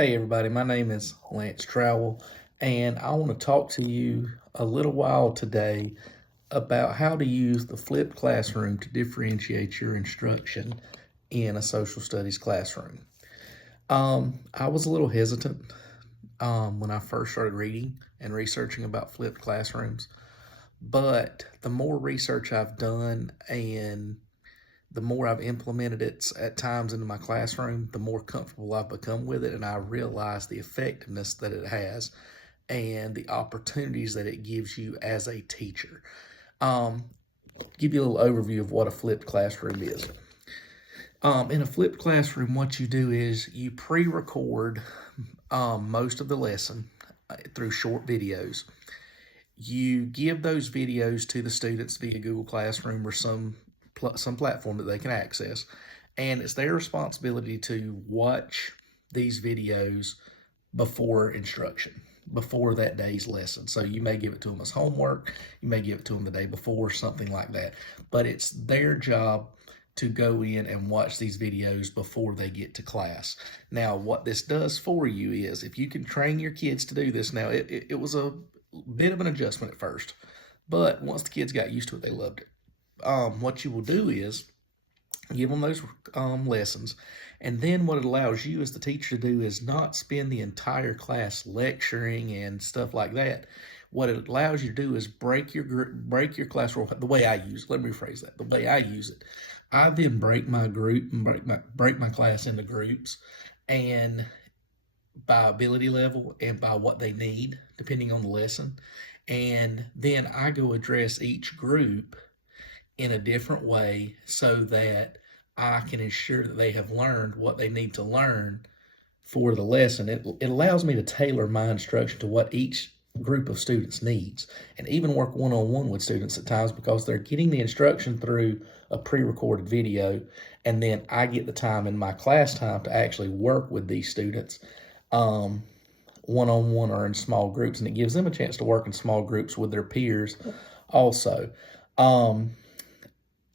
Hey everybody, my name is Lance Trowell, and I want to talk to you a little while today about how to use the flipped classroom to differentiate your instruction in a social studies classroom. I was a little hesitant when I first started reading and researching about flipped classrooms, but the more research I've done and the more I've implemented it at times into my classroom, the more comfortable I've become with it, and I realize the effectiveness that it has and the opportunities that it gives you as a teacher. Um, Give you a little overview of what a flipped classroom is. In a flipped classroom, what you do is you pre-record most of the lesson through short videos. You give those videos to the students via Google Classroom or some platform that they can access, and it's their responsibility to watch these videos before instruction, before that day's lesson. So you may give it to them as homework, you may give it to them the day before, something like that, but it's their job to go in and watch these videos before they get to class. Now, what this does for you is, if you can train your kids to do this, now it was a bit of an adjustment at first, but once the kids got used to it, they loved it. What you will do is give them those lessons, and then what it allows you as the teacher to do is not spend the entire class lecturing and stuff like that. What it allows you to do is break your class role. The way I use it, let me rephrase that. The way I use it, I then break my group and break my class into groups, and by ability level and by what they need, depending on the lesson. And then I go address each group in a different way so that I can ensure that they have learned what they need to learn for the lesson. It allows me to tailor my instruction to what each group of students needs, and even work one-on-one with students at times, because they're getting the instruction through a pre-recorded video, and then I get the time in my class time to actually work with these students one-on-one or in small groups, and it gives them a chance to work in small groups with their peers also.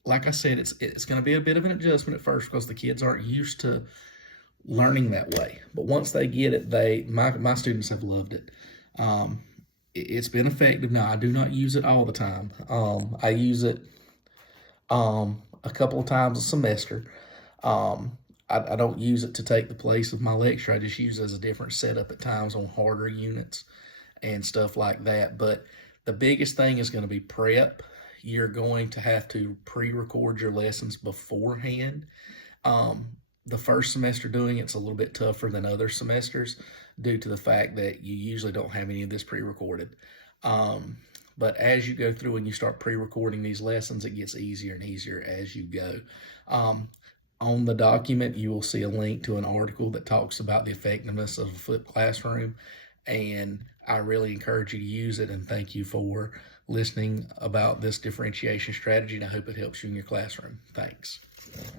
Like I said, it's going to be a bit of an adjustment at first because the kids aren't used to learning that way. But once they get it, my students have loved it. It's been effective. Now, I do not use it all the time. I use it a couple of times a semester. I don't use it to take the place of my lecture. I just use it as a different setup at times on harder units and stuff like that. But the biggest thing is going to be prep. You're going to have to pre-record your lessons beforehand. The first semester doing it's a little bit tougher than other semesters due to the fact that you usually don't have any of this pre-recorded. But as you go through and you start pre-recording these lessons, it gets easier and easier as you go. On the document, you will see a link to an article that talks about the effectiveness of a flipped classroom, and I really encourage you to use it, and thank you for listening about this differentiation strategy, and I hope it helps you in your classroom. Thanks.